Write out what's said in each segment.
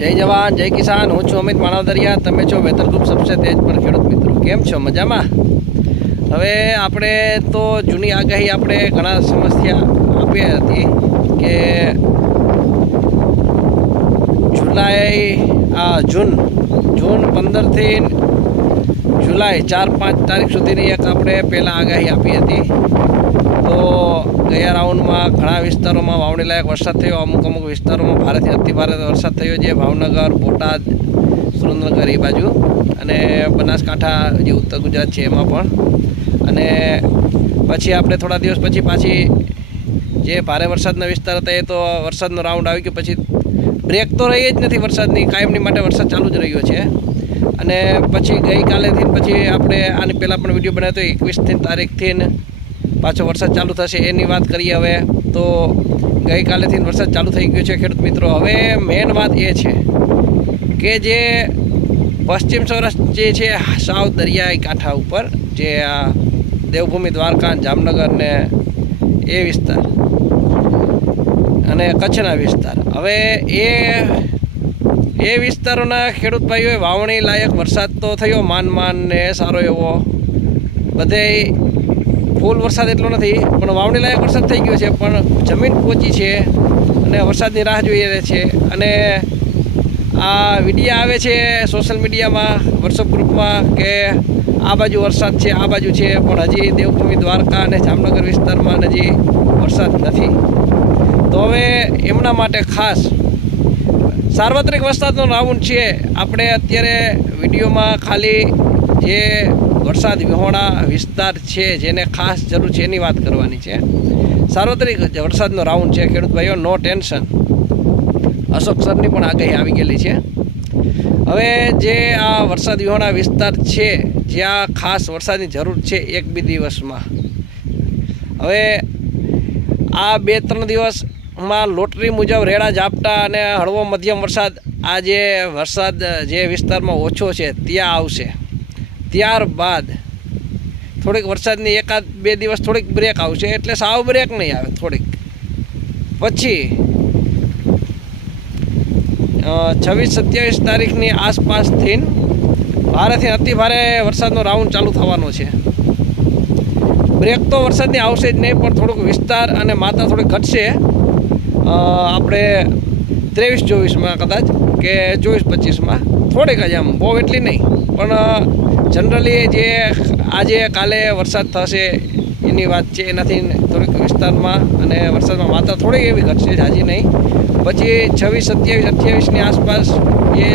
जय जवान जय किसान। हूँ छुं अमित मानवदरिया, तमे छो वेदर ग्रुप सबसे तेज पर खेडूत मित्रों। केम छो? मजामां? हवे आपणे तो जूनी आगाही आपणे घणा समस्या आपी हती के जून 15 थी जुलाई 4-5 तारीख सुधीनी एक આપણે પહેલાં આગાહી આપી હતી। તો ગયા રાઉન્ડમાં ઘણા વિસ્તારોમાં વાવણી લાયક વરસાદ થયો, અમુક વિસ્તારોમાં ભારેથી અતિભારે વરસાદ થયો, જે ભાવનગર, બોટાદ, સુરેન્દ્રનગર એ બાજુ અને બનાસકાંઠા જે ઉત્તર ગુજરાત છે એમાં પણ। અને પછી આપણે થોડા દિવસ પછી પાછી જે ભારે વરસાદના વિસ્તાર હતા એ તો વરસાદનો રાઉન્ડ આવી ગયો, પછી બ્રેક તો રહી જ નથી વરસાદની, કાયમની માટે વરસાદ ચાલુ જ રહ્યો છે। અને પછી ગઈકાલેથી પછી આપણે આની પહેલાં પણ વિડીયો બનાવ્યો હતો, 21 તારીખથી પાછો વરસાદ ચાલુ થશે એની વાત કરીએ। હવે તો ગઈકાલેથી વરસાદ ચાલુ થઈ ગયો છે ખેડૂત મિત્રો। હવે મેઇન વાત એ છે કે જે પશ્ચિમ સૌરાષ્ટ્ર જે છે સાવ દરિયાઈ કાંઠા ઉપર, જે આ દેવભૂમિ, દ્વારકા, જામનગર ને એ વિસ્તાર અને કચ્છના વિસ્તાર, હવે એ વિસ્તારોના ખેડૂત ભાઈઓએ વાવણી લાયક વરસાદ તો થયો માન ને સારો એવો, બધે ફૂલ વરસાદ એટલો નથી પણ વાવણી લાયક વરસાદ થઈ ગયો છે, પણ જમીન પોચી છે અને વરસાદની રાહ જોઈ રહે છે। અને આ વિડીયા આવે છે સોશિયલ મીડિયામાં, વોટ્સઅપ ગ્રુપમાં કે આ બાજુ વરસાદ છે, આ બાજુ છે, પણ હજી દેવભૂમિ, દ્વારકા અને જામનગર વિસ્તારમાં હજી વરસાદ નથી। તો હવે એમના માટે ખાસ સાર્વત્રિક વરસાદનો રાઉન્ડ છે। આપણે અત્યારે વિડીયોમાં ખાલી જે વરસાદ વિહોણા વિસ્તાર છે જેને ખાસ જરૂર છે એની વાત કરવાની છે। સાર્વત્રિક વરસાદનો રાઉન્ડ છે ખેડૂત ભાઈઓ, નો ટેન્શન। અશોક સરની પણ આગાહી આવી ગયેલી છે। હવે જે આ વરસાદ વિહોણા વિસ્તાર છે જ્યાં ખાસ વરસાદની જરૂર છે 1-2 દિવસમાં, હવે આ 2-3 દિવસમાં લોટરી મુજબ રેડા ઝાપટા અને હળવો મધ્યમ વરસાદ, આ જે વરસાદ જે વિસ્તારમાં ઓછો છે ત્યાં આવશે। ત્યારબાદ થોડીક વરસાદની 1-2 દિવસ થોડીક બ્રેક આવશે, એટલે સાવ બ્રેક નહીં આવે, થોડીક પછી 26-27 તારીખની આસપાસથી ભારેથી અતિભારે વરસાદનો રાઉન્ડ ચાલુ થવાનો છે। બ્રેક તો વરસાદની આવશે જ નહીં, પણ થોડુંક વિસ્તાર અને માત્રા થોડીક ઘટશે। આપણે 23-24માં કદાચ કે 24-25માં થોડીક જ, આમ બહુ એટલી નહીં, પણ જનરલી જે આજે કાલે વરસાદ થશે એની વાત છે, એનાથી થોડીક વિસ્તારમાં અને વરસાદમાં માત્રા થોડીક એવી ઘટશે, હાજી નહીં। પછી 26-27-28ની આસપાસ એ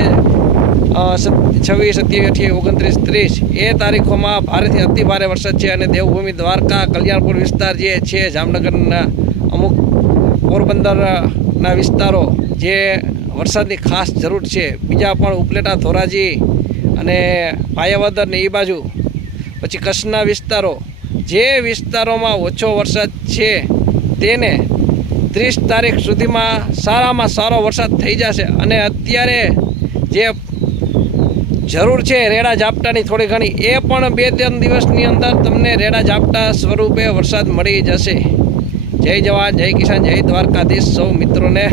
26-27-28-29-30 એ તારીખોમાં ભારેથી અતિભારે વરસાદ છે। અને દેવભૂમિ, દ્વારકા, કલ્યાણપુર વિસ્તાર જે છે, જામનગરના અમુક પોરબંદરના વિસ્તારો જે વરસાદની ખાસ જરૂર છે, બીજા પણ ઉપલેટા, ધોરાજી અને પાયાવદર ને એ બાજુ, પછી કચ્છના વિસ્તારો, જે વિસ્તારોમાં ઓછો વરસાદ છે તેને 30 તારીખ સુધીમાં સારામાં સારો વરસાદ થઈ જશે। અને અત્યારે જે જરૂર છે રેડા ઝાપટાની થોડી ઘણી, એ પણ 2-3 દિવસની અંદર તમને રેડા ઝાપટા સ્વરૂપે વરસાદ મળી જશે। જય જવાન જય કિસાન જય દ્વારકાધીશ સૌ મિત્રોને।